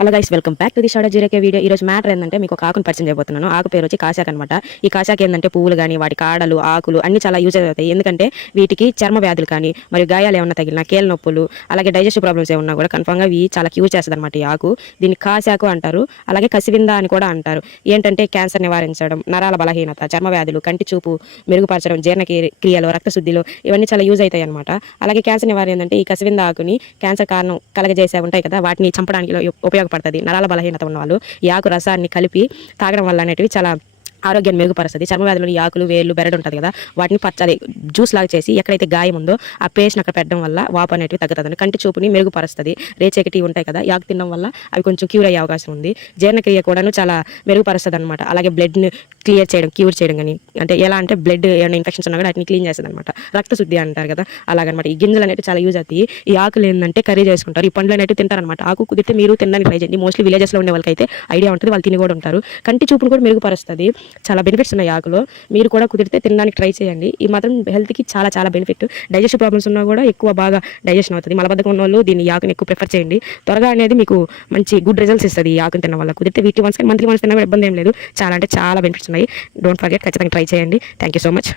Hello guys, welcome back to the shadow జీరోకే వీడియో. ఈ రోజు మ్యాటర్ ఏంటంటే మీకు ఒక ఆకును పరిచయం చేయబోతున్నాను. ఆకు పేరు వచ్చి కాశాక్ అనమాట. ఈ కాశాక్ ఏంటంటే పువ్వులు కానీ వాటి కాడలు ఆకులు అన్ని చాలా యూజ్ అవుతాయి. ఎందుకంటే వీటికి చర్మ వ్యాధులు కానీ మరియు గాయాలు ఏమన్నా తగిలినా, కీళ్ళ నొప్పులు, అలాగే డైజెస్టివ్ ప్రాబ్లమ్స్ ఏమన్నా కూడా కన్ఫర్మ్గా ఇవి చాలా యూజ్ చేస్తుంది అనమాట. ఈ ఆకు దీన్ని కాశాకు అంటారు, అలాగే కసివింద అని కూడా అంటారు. ఏంటంటే క్యాన్సర్ నివారించడం, నరాల బలహీనత, చర్మ వ్యాధులు, కంటి చూపు మెరుగుపరచడం, జీర్ణ క్రియలు, రక్తశుద్ధిలో ఇవన్నీ చాలా యూజ్ అవుతాయి అనమాట. అలాగే క్యాన్సర్ నివారణ ఏంటంటే ఈ కసివింద ఆకుని క్యాన్సర్ కారణం కలగజేసే ఉంటాయి కదా, వాటిని చంపడానికి ఉపయోగపడుతుంది. నరాల బలహీనత ఉన్న వాళ్ళు ఈ ఆకు రసాన్ని కలిపి తాగడం వల్ల అనేటివి చాలా ఆరోగ్యాన్ని మెరుగుపరుస్తుంది. చర్మ వ్యాధులు ఈ ఆకులు, వేర్లు, బెరడు ఉంటుంది కదా, వాటిని పచ్చడి జ్యూస్ లాగా చేసి ఎక్కడైతే గాయం ఉందో ఆ పేస్ట్ అక్కడ పెట్టడం వల్ల వాపు అనేటివి తగ్గుతుంది. కంటి చూపుని మెరుగుపరుస్తుంది. రేచెకటి ఉంటాయి కదా, ఈ ఆకు తినడం వల్ల అవి కొంచెం క్యూర్ అయ్యే అవకాశం ఉంది. జీర్ణక్రియ కూడాను చాలా మెరుగుపరుస్తుంది అనమాట. అలాగే బ్లడ్ని క్లియర్ చేయడం, క్యూర్ చేయడం కానీ, అంటే ఎలా అంటే బ్లడ్ ఏమైనా ఇన్ఫెక్షన్స్ ఉన్నా కూడా వాటిని క్లీన్ చేస్తుంది అనమాట. రక్తశుద్ధి అంటారు కదా, అలాగనమాట. ఈ గింజలు అనేవి చాలా యూజ్ అవుతాయి. ఈ ఆకులు ఏంటంటే కర్రీ చేసుకుంటారు, ఈ పండ్లు అనేవి తింటారనమాట. ఆకు కుదిరితే మీరు తినడానికి ట్రై చేయండి. మోస్ట్లీ విలేజెస్లో ఉండే వాళ్ళకైతే ఐడియా ఉంటుంది, వాళ్ళు తిని కూడా ఉంటారు. కంటి చూపును కూడా మెరుగుపరుస్తుంది. చాలా బెనిఫిట్స్ ఉన్నాయి ఆకులో. మీరు కూడా కుదిరితే తినడానికి ట్రై చేయండి. ఈ మాత్రం హెల్త్కి చాలా చాలా బెనిఫిట్. డైజెషన్ ప్రాబ్లమ్స్ ఉన్నా కూడా ఎక్కువ బాగా డైజెషన్ అవుతుంది. మలబద్ధకం ఉన్న వాళ్ళు దీన్ని ఆకుని ఎక్కువ ప్రిఫర్ చేయండి. త్వరగా అనేది మీకు మంచి గుడ్ రిజల్ట్స్ ఇస్తుంది ఈ ఆకుని తినడం వల్ల. కుదిరితే వీక్లీ వన్స్ కానీ మంత్లీ వన్స్ తిన్నా కూడా ఇబ్బంది ఏం లేదు. చాలా అంటే చాలా బెనిఫిట్స్ ఉన్నాయి. డోంట్ ఫర్గెట్, ఖచ్చితంగా ట్రై చేయండి. Thank you so much.